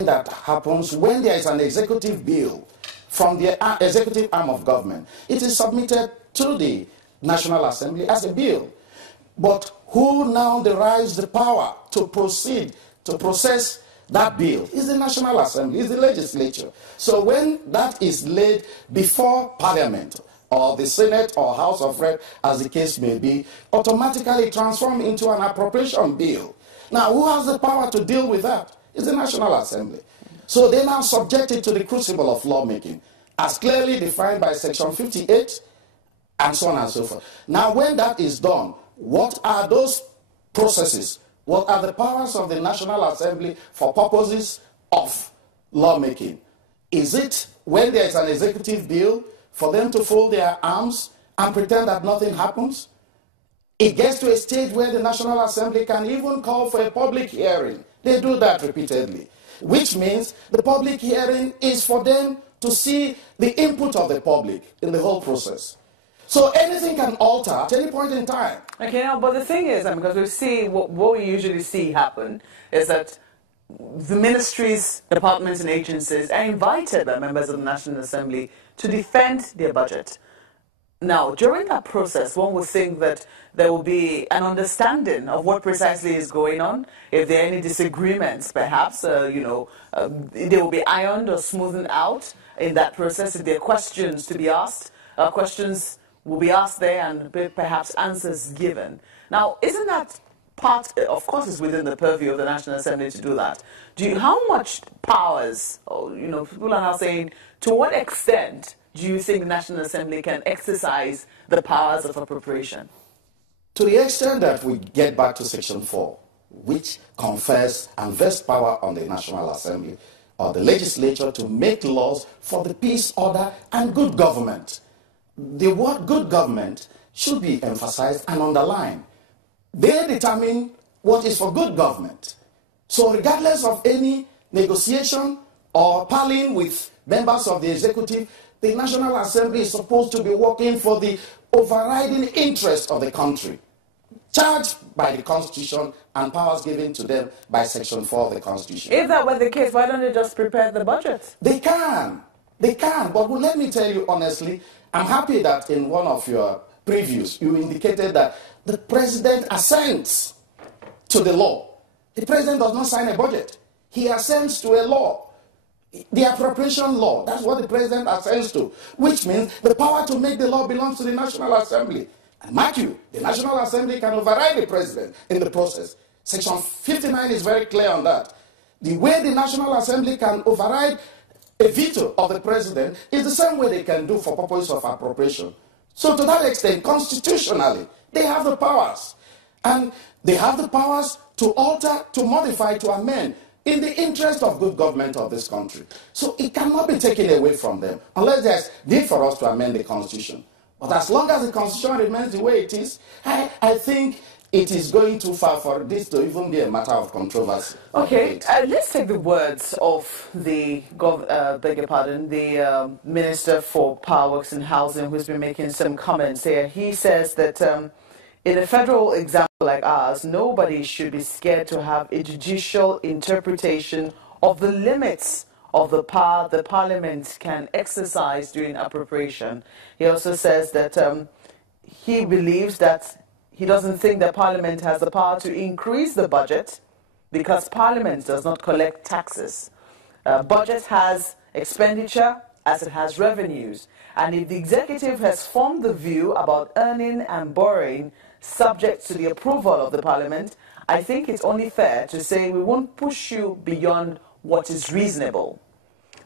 that happens when there is an executive bill from the executive arm of government. It is submitted to the National Assembly as a bill. But who now derives the power to proceed to process that bill is the National Assembly, is the legislature. So when that is laid before Parliament, or the Senate or House of Rep, as the case may be, automatically transform into an appropriation bill. Now, who has the power to deal with that? It's the National Assembly. So they now subject it to the crucible of lawmaking, as clearly defined by Section 58, and so on and so forth. Now, when that is done, what are those processes? What are the powers of the National Assembly for purposes of lawmaking? Is it when there is an executive bill for them to fold their arms and pretend that nothing happens? It gets to a stage where the National Assembly can even call for a public hearing. They do that repeatedly, which means the public hearing is for them to see the input of the public in the whole process. So anything can alter at any point in time. Okay, now, but the thing is, because we see, what we usually see happen is that the ministries, departments, and agencies are invited by members of the National Assembly to defend their budget. Now, during that process, one would think that there will be an understanding of what precisely is going on. If there are any disagreements, perhaps, they will be ironed or smoothened out in that process. If there are questions to be asked, questions will be asked there and perhaps answers given. Now, isn't that part, of course, it's within the purview of the National Assembly to do that. How much powers, people are now saying, to what extent do you think the National Assembly can exercise the powers of appropriation? To the extent that we get back to Section 4, which confers and vests power on the National Assembly or the legislature to make laws for the peace, order, and good government. The word good government should be emphasized and underlined. They determine what is for good government. So regardless of any negotiation or parleying with members of the executive, the National Assembly is supposed to be working for the overriding interest of the country, charged by the Constitution and powers given to them by Section 4 of the Constitution. If that were the case, why don't they just prepare the budget? They can. They can. But let me tell you honestly, I'm happy that in one of your previews, you indicated that the president assents to the law. The president does not sign a budget. He assents to a law. The appropriation law, that's what the president assents to, which means the power to make the law belongs to the National Assembly. And mark you, the National Assembly can override the president in the process. Section 59 is very clear on that. The way the National Assembly can override a veto of the president is the same way they can do for purposes of appropriation. So to that extent, constitutionally, they have the powers. And they have the powers to alter, to modify, to amend in the interest of good government of this country. So it cannot be taken away from them unless there's need for us to amend the Constitution. But as long as the Constitution remains the way it is, I think it is going too far for this to even be a matter of controversy. Okay, let's take the words of the Minister for Power, Works and Housing, who's been making some comments here. He says that in a federal example like ours, nobody should be scared to have a judicial interpretation of the limits of the power the Parliament can exercise during appropriation. He also says that he believes that he doesn't think that Parliament has the power to increase the budget because Parliament does not collect taxes. Budget has expenditure as it has revenues. And if the executive has formed the view about earning and borrowing subject to the approval of the Parliament, I think it's only fair to say we won't push you beyond what is reasonable.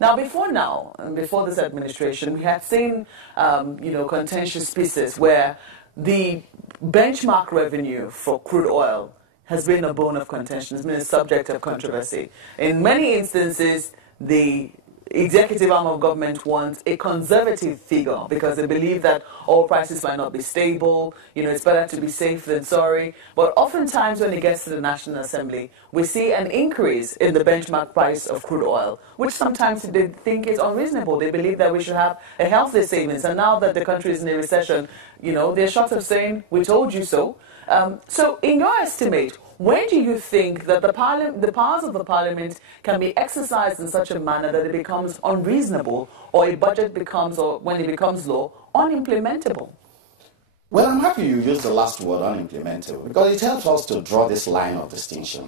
Now, before this administration, we had seen, contentious pieces where the benchmark revenue for crude oil has been a bone of contention, has been a subject of controversy. In many instances, the executive arm of government wants a conservative figure because they believe that oil prices might not be stable. It's better to be safe than sorry. But oftentimes when it gets to the National Assembly, we see an increase in the benchmark price of crude oil, which sometimes they think is unreasonable. They believe that we should have a healthy savings. And now that the country is in a recession, they're short of saying, we told you so. So in your estimate, When do you think that the powers of the parliament can be exercised in such a manner that it becomes unreasonable, or a budget becomes, or when it becomes law, unimplementable? Well, I'm happy you used the last word, unimplementable, because it helps us to draw this line of distinction.